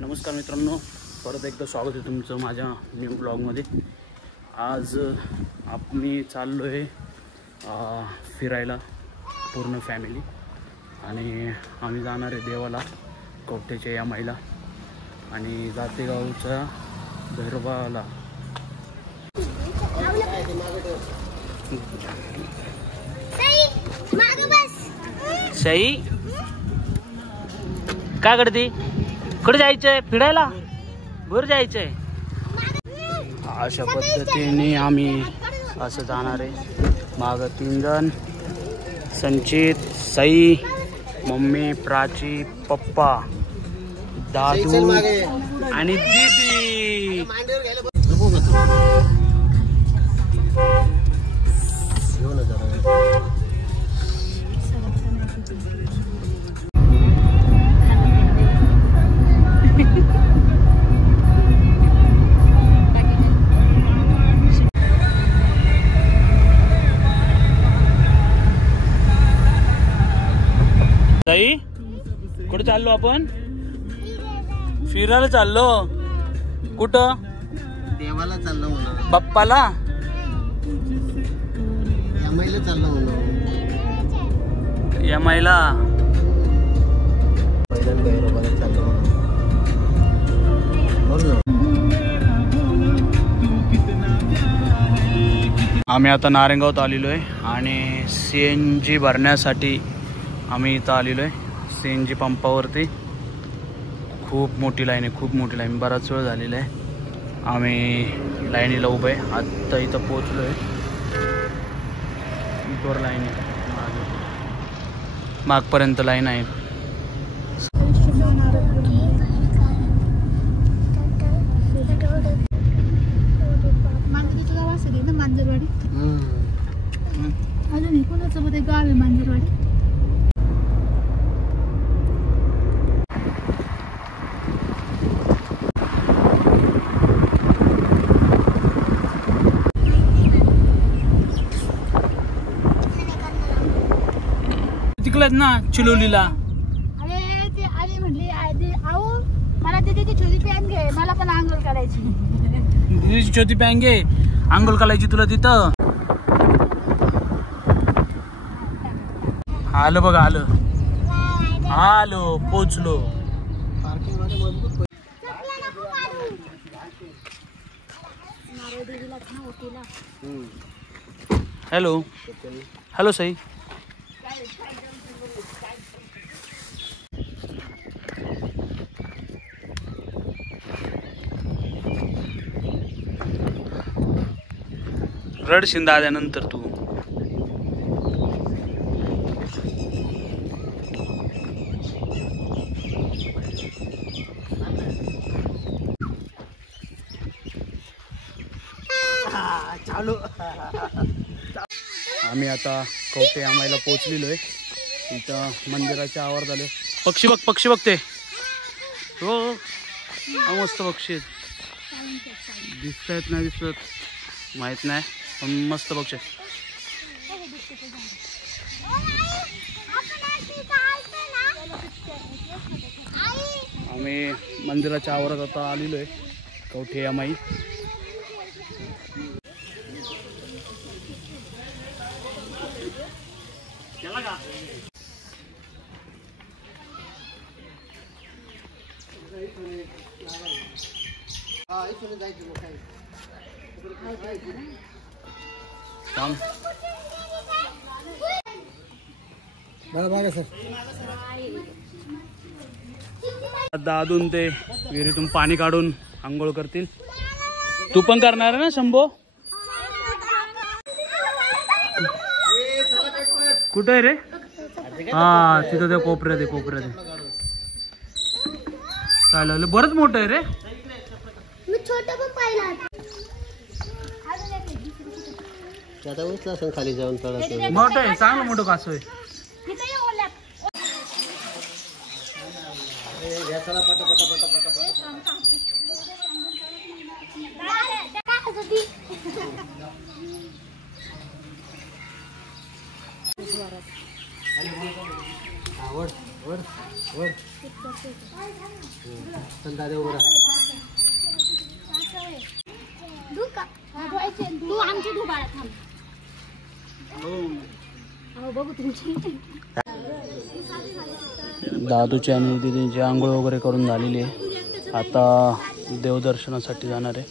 नमस्कार मित्रांनो, परत एकदा स्वागत आहे तुमचं माझ्या न्यू ब्लॉगमध्ये। आज आम्ही चाललो आहे फिरायला पूर्ण फॅमिली, आणि आम्ही जाणार आहे देवाला, कवठेच्या या माईला आणि जातेगावच्या भैरवाला। सई काय करते? कुठे जायचंय? फिरायला? वर जायचंय? अशा पद्धतीने आम्ही असं जाणार आहे। माग 3 जण, संचित, सई, मम्मी, प्राची, पप्पा, दादू आणि दीदी। सई कुठे चाललो आपण? फिरायला चाललो। कुठं? देवाला चाललो म्हणून। बाप्पाला? यमाईला चाललो म्हणून। यमाईला? पहिल्यांदा भैरवाला चाललो म्हणून। आम्ही आता नारायणगावात आलेलो आहे आणि CNG भरण्यासाठी आम्ही इथं आलेलो आहे। CNG पंपावरती खूप मोठी लाईन आहे, खूप मोठी लाईन, बराच वेळ झालेला आहे। आम्ही लाईनीला उभं आहे, आत्ता इथं पोचलो आहे। इथवर लाईन आहे, मागपर्यंत लाईन आहे। मांजरवाडी अजून कोणाचं मध्ये गाव आहे मांजरवाडी? तिकडच ना चिलोलीला। अरे ते आली म्हणली आऊ मला दीदीची छोटी पॅन घे, मला पण आंघोळ करायची। दीदीची छोटी पॅन घे, आंघोळ करायची तुला तिथं। आलं बघा, आलं आलो, पोचलो। Hello hello Sai. रडशील दाद्यानंतर तू। चालू। आम्ही आता कवठे आम्हाला पोचलेलो आहे। इथं मंदिराच्या आवार झाले। पक्षी बघ, पक्षी बघते हो, मस्त पक्षी दिसत आहेत, नाही दिसत माहित नाही, पण मस्त पक्षी। आम्ही मंदिराच्या आवारात आता आलेलो आहे, कवठे अमाई। दादून ते विहिरीतून पाणी काढून आंघोळ करतील। तू पण करणार आहे ना शंभो? कुठं आहे रे? हा तिथं त्या कोपऱ्यात आहे, कोपऱ्यात आहे। चालेल, बरंच मोठं आहे रे। मी छोटा पण पाहिला। आता उचला असं खाली जाऊन तळात। मोठं आहे, चांगलं मोठं कासव आहे। वर वर वर चल दादा उभं राहा. तू आमची धू बाळा थांब. बघू तुमची दादूची आणि दीदीची आंघोळ वगैरे करून झालेली आहे. आता देवदर्शनासाठी जाणार आहे.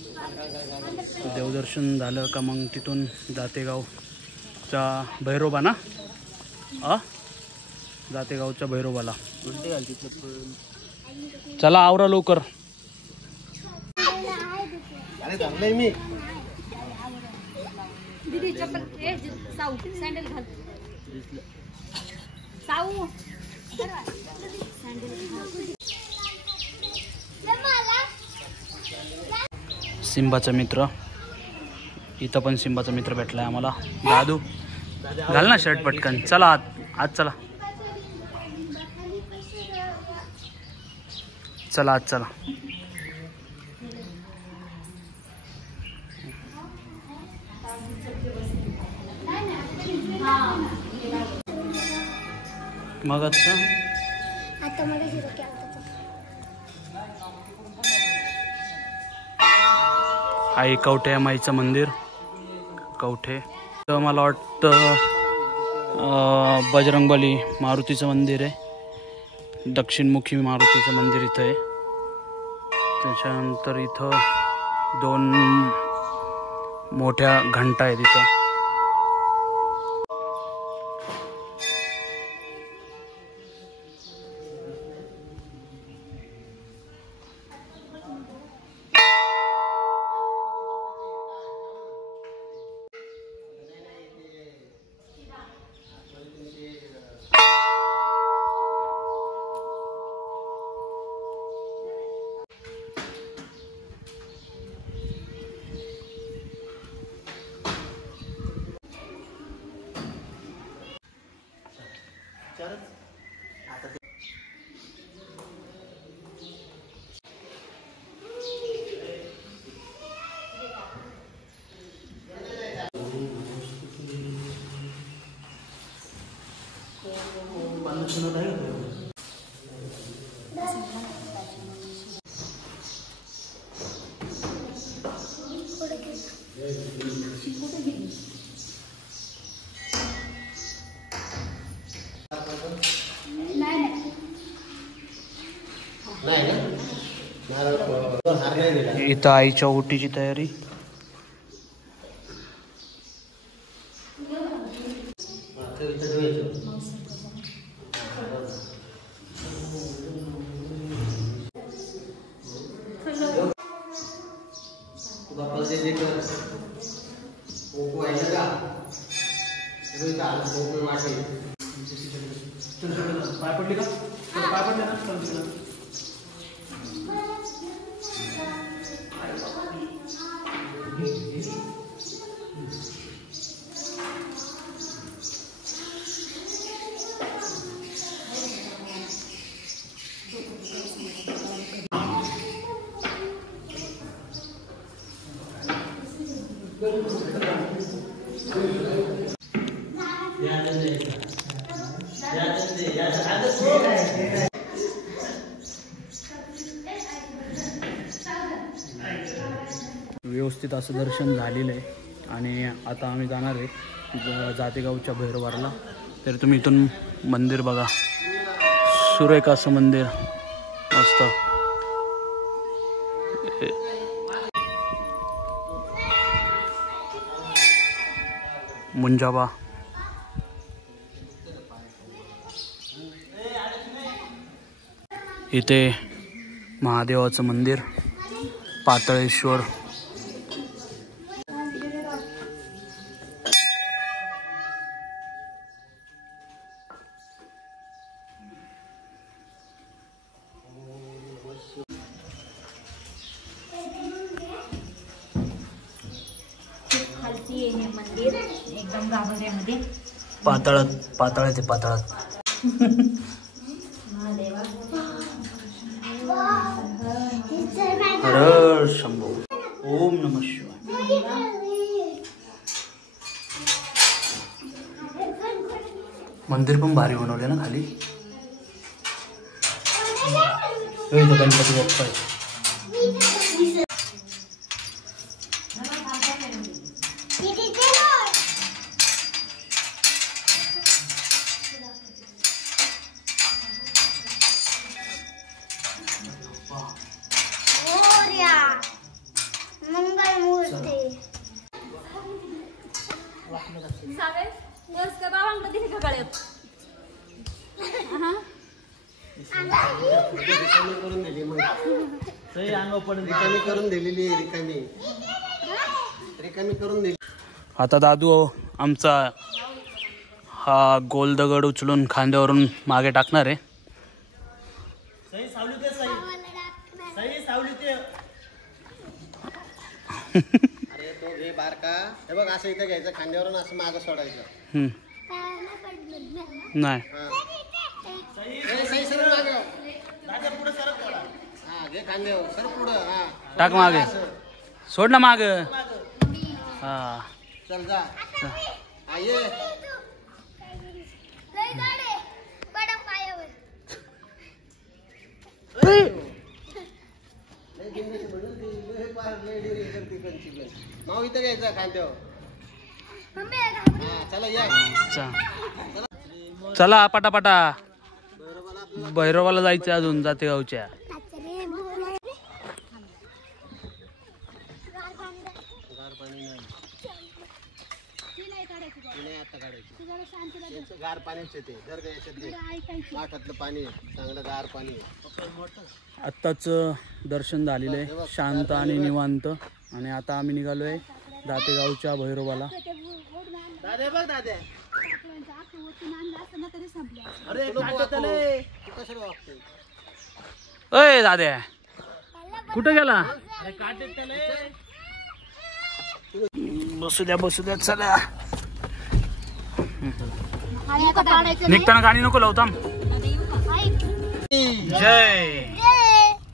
देवदर्शन झालं का मग तिथून जातेगावचा भैरोबा ना जातेगावच्या भैरोबाला. चला आवरा लवकर. अरे थांबलोय मी. दीदी चप्पल साऊ सँडल घाल. साऊ सिंबाचा मित्र इथं पण सिंबाचा मित्र भेटलाय आम्हाला. दादू घाल ना शर्ट पटकन. चला आज चला चला आज चला. मग आता आहे कवठे माईचं मंदिर. कवठे तर मला वाटतं बजरंगबली मारुतीचं मंदिर आहे. दक्षिणमुखी मारुतीचं मंदिर इथं आहे. त्याच्यानंतर इथं 2 मोठ्या घंटा आहेत इथं. इथं आईच्या ओटीची तयारी. पाय पडली का? पाय पडले ना. व्यवस्थित असं दर्शन झालेलं आहे आणि आता आम्ही जाणार आहे जातेगावच्या भैरवारला. तर तुम्ही इथून मंदिर बघा. सुरेख असं मंदिर मस्त. मुंजाबा इथे महादेवाचं मंदिर. पाताळेश्वर मंदिर एकदम गाभाऱ्यामध्ये. पाताळात आहे पाताळात. हर शंभो. ओम नमः शिवाय. मंदिर पण भारी बनवले ना खाली. तो गणपती बाप्पा आहे. रिकामी करून दिली. आता दादू आमचा हा गोल दगड उचलून खांद्यावरून मागे टाकणार आहे. अरे तो घे बारका. हे बघ असं इथं घ्यायचं खांद्यावरून असं मागं सोडायचं. नाही हा घे खांद्यावर सर पुढं. हा टाक मागे. सोड ना माग. हा चल जा. हा ये. माऊ इथं घ्यायचं खांद्यावर. हा चला या. चला पटापटा. भैरवाला जायचं अजून जातेगावच्या. गार पाणीच येते. जर का याच्यात माठातलं पाणी चांगलं गार पाणी. आत्ताच दर्शन झालेलं आहे शांत आणि निवांत. आणि आता आम्ही निघालोय दातेगावच्या भैरवाला. दादा बघ दादा. अय दाद्या कुठं गेला? बसू द्या चला. निघताना गाणी नको लावता. जय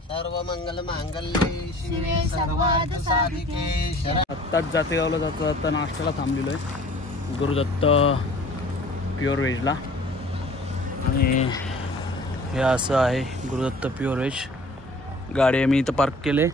सर्व मंगल मांगल्ये शिवे सर्वार्थ साधिके शरण. आत्ताच जातेगावला जाता नाश्त्याला थांबलेलो आहे गुरुदत्त प्युअर व्हेजला. आणि हे असं आहे गुरुदत्त प्युअर व्हेज. गाडी आम्ही इथं पार्क केले.